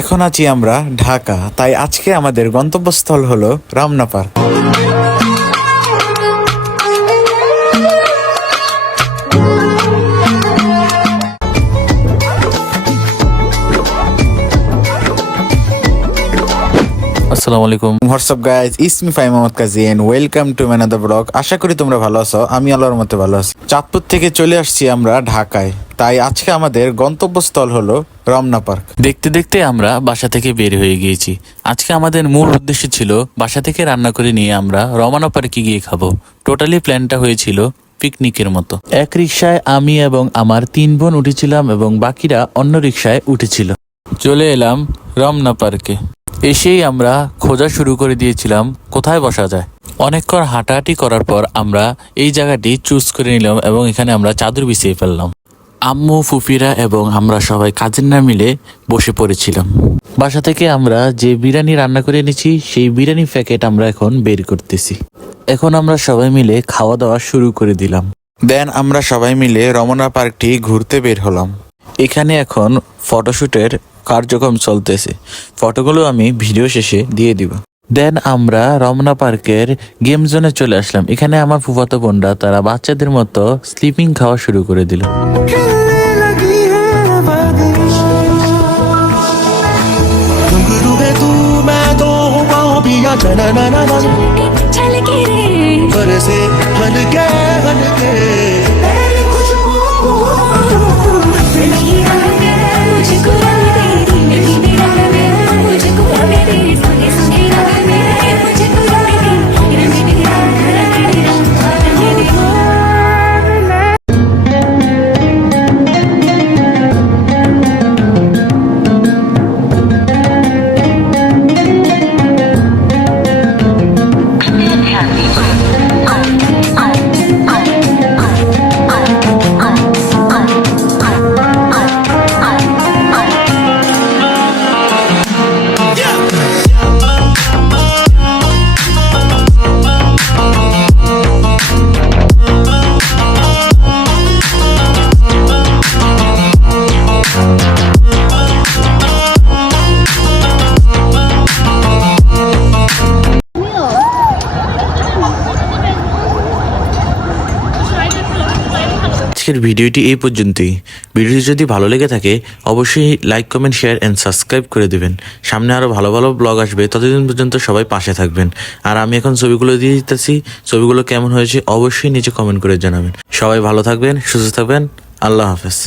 এখন আছি আমরা ঢাকা, তাই আজকে আমাদের গন্তব্যস্থল হলো রমনা পার্ক। আসসালামু আলাইকুম, what's up guys, it's me Fahim Mohammad Kazi and welcome to another blog. আশা করি তোমরা ভালো আছো, আমি আল্লাহর মতে ভালো আছি। চাঁদপুর থেকে চলে আসছি আমরা ঢাকায়, তাই আজকে আমাদের গন্তব্যস্থল হলো রমনা পার্ক। দেখতে দেখতে আমরা বাসা থেকে বের হয়ে গিয়েছি। আজকে আমাদের মূল উদ্দেশ্য ছিল বাসা থেকে রান্না করে নিয়ে আমরা রমনা পার্কে গিয়ে খাবো। টোটালি প্ল্যানটা হয়েছিল পিকনিকের মতো। এক রিক্সায় আমি এবং আমার 3 বোন উঠেছিলাম এবং বাকিরা অন্য রিক্সায় উঠেছিল। চলে এলাম রমনা পার্কে। এসেই আমরা খোঁজা শুরু করে দিয়েছিলাম কোথায় বসা যায়। অনেকক্ষণ হাঁটাহাঁটি করার পর আমরা এই জায়গাটি চুজ করে নিলাম এবং এখানে আমরা চাদর বিছিয়ে ফেললাম। আম্মু, ফুফিরা এবং আমরা সবাই কাজিনরা মিলে বসে পড়েছিলাম। বাসা থেকে আমরা যে বিরিয়ানি রান্না করে এনেছি সেই বিরিয়ানি প্যাকেট আমরা এখন বের করতেছি। এখন আমরা সবাই মিলে খাওয়া দাওয়া শুরু করে দিলাম। দেন আমরা সবাই মিলে রমনা পার্কটি ঘুরতে বের হলাম। এখানে এখন ফটোশুটের কার্যক্রম চলতেছে। ফটোগুলো আমি ভিডিও শেষে দিয়ে দিব। দেন আমরা রমনা পার্কের গেম জোনে চলে আসলাম। এখানে আমার ফুফাতো বোনরা তারা বাচ্চাদের মতো স্লিপিং খাওয়া শুরু করে দিল। আজকের ভিডিওটি এই পর্যন্তই। ভিডিওটি যদি ভালো লেগে থাকে অবশ্যই like, comment, share and subscribe করে দেবেন। সামনে আরো ভালো ভালো ব্লগ আসবে, ততদিন পর্যন্ত সবাই পাশে থাকবেন। আর আমি এখন ছবিগুলো দিয়ে দিতেছি, ছবিগুলো কেমন হয়েছে অবশ্যই নিচে কমেন্ট করে জানাবেন। সবাই ভালো থাকবেন, সুস্থ থাকবেন, আল্লাহ হাফেজ।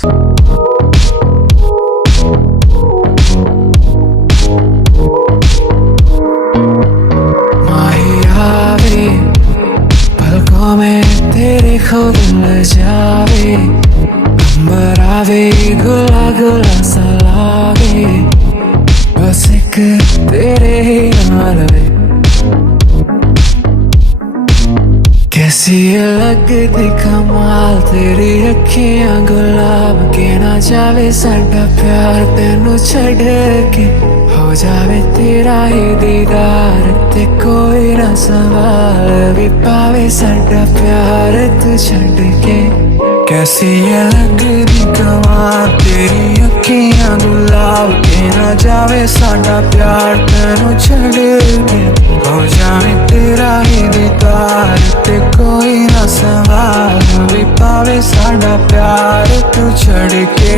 तेरे खुद मिल जावे, अंबर आवे, गुला गुला सा लागे, बस एक तेरे ही नाल वे। कैसी लगदी कमाल तेरी अखियां गुलाब के ना जावे साडा प्यार तेनू छड़ के हो जावे तेरा ही दीदार ते कोई ना सवाल भी पावे साडा प्यार तू छड़ के। कैसी लगदी कमाल तेरी अखियां गुलाब के ना जावे साडा प्यार तेनू छड़ के हो जावे तेरा ही दीदार ते कोई ना सवाल भी पावे साडा प्यार तू छड़ के।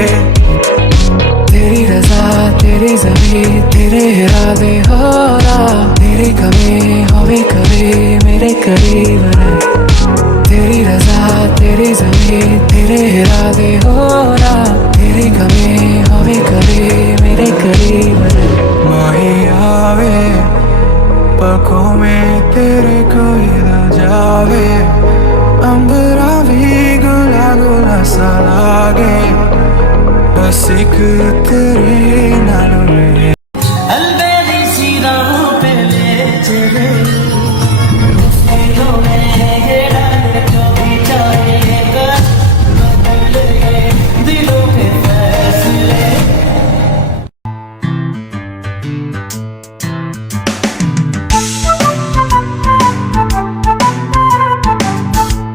तेरी रजा तेरी ज़मीं तेरे इरादे हो रहा, तेरी कमी होवे कभी मेरे करीब रहे। तेरी रजा तेरी ज़मीं तेरे इरादे हो रहा, तेरी कमी होवे कभी मेरे करीब रहे। माही आवे पलकों में तेरे कोई ना जावे, अंबरा भी गुला गुला सा लागे, बस एक तेरे